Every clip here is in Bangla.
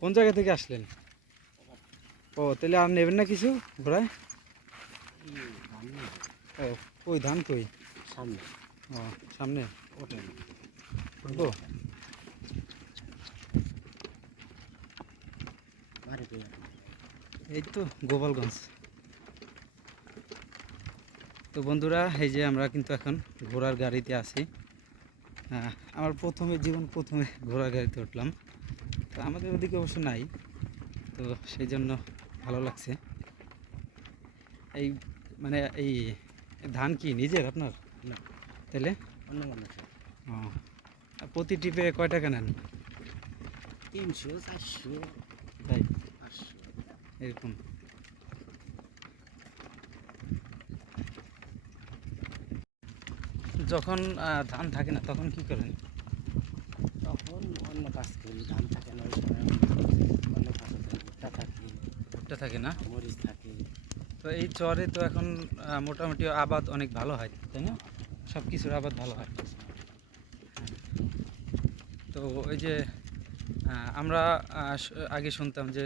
কোন জায়গা থেকে আসলেন? ও তাহলে আর নেবেন না কিছু ঘোড়ায়? ও কই ধান কই? সামনে। ও সামনে ওঠেন। উঠবো? এই তো গোপালগঞ্জ। তো বন্ধুরা, এই যে আমরা কিন্তু এখন ঘোড়ার গাড়িতে আছি। আমার প্রথমে ঘোড়ার গাড়িতে উঠলাম। তো আমাদের ওদিকে অবশ্য নাই, তো সেই জন্য ভালো লাগছে। এই মানে এই ধান কি নিজের আপনার? না, তাহলে অন্য মানুষের। ও, প্রতি ট্রিপে কয় টাকা নেন? 300, 400, তাই 500। এরকম। যখন ধান থাকে না তখন কি করেন? তখন অন্য কাজ করি, ধান থাকে না ওই সময় অন্য কাজ করি, ভুট্টা থাকে, ভুট্টা থাকে না? মরিচ থাকে। তো এই চরে তো এখন মোটামুটি আবাদ অনেক ভালো হয়, তাই না? সব কিছুর আবাদ ভালো হয়। তো ওই যে আমরা আগে শুনতাম যে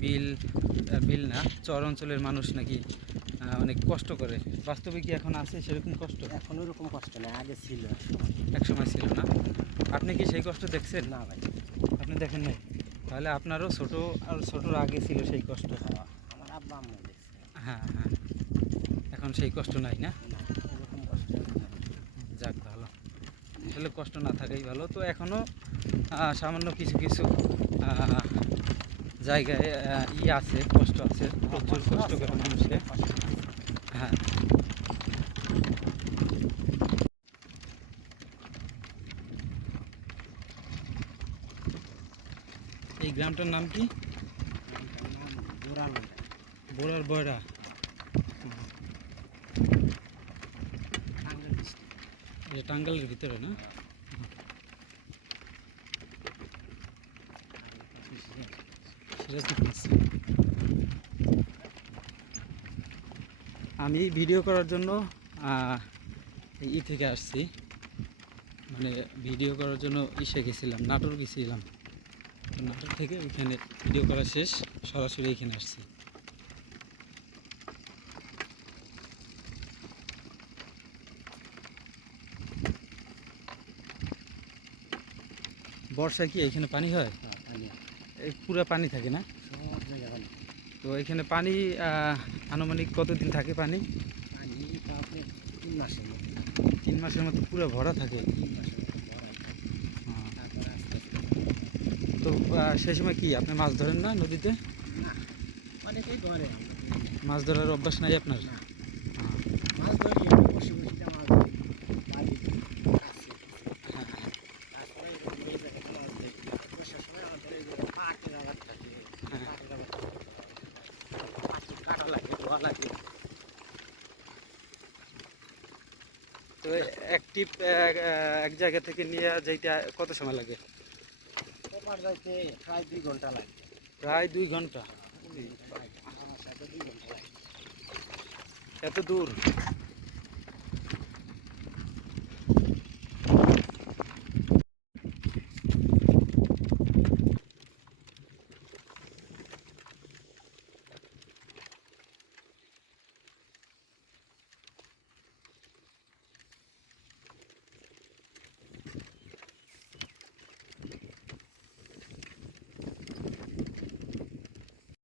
বিল বিল না, চর অঞ্চলের মানুষ নাকি অনেক কষ্ট করে। বাস্তবে কি এখন আছে সেরকম কষ্ট? এখন ওরকম কষ্ট নেই, আগে ছিল। এক সময় ছিল না? আপনি কি সেই কষ্ট দেখছেন? না ভাই, আপনি দেখেন নাই? তাহলে আপনারও ছোটোর আগে ছিল সেই কষ্ট। আমার আব্বা আম্মু দেখছে। হ্যাঁ হ্যাঁ, এখন সেই কষ্ট নাই না? না, ওরকম কষ্ট এখন নেই। যাক ভালো, আসলে কষ্ট না থাকাই ভালো। তো এখনও সামান্য কিছু কিছু জায়গায় আছে, কষ্ট আছে, প্রচুর কষ্ট করে মানুষে। হ্যাঁ, এই গ্রামটার নাম কি? বোরার বয়রা। এটা টাঙ্গাইলের ভিতরে না? আমি ভিডিও করার জন্য থেকে আসছি, মানে ভিডিও করার জন্য গেছিলাম, নাটোর গেছিলাম। তো নাটোর থেকে ওইখানে ভিডিও করা শেষ, সরাসরি এখানে আসছি। বর্ষায় কি এখানে পানি হয়? এই পুরো পানি থাকে না? তো এখানে পানি আনুমানিক কতদিন থাকে পানি? 3 মাসের মতো পুরো ভরা থাকে। তো সেই সময় কি আপনি মাছ ধরেন না নদীতে? মাছ ধরার অভ্যাস নাই আপনার? তো এক টিপ এক জায়গা থেকে নিয়ে যাইতে কত সময় লাগে? প্রায় 2 ঘন্টা লাগে। প্রায় 2 ঘন্টা? এত দূর?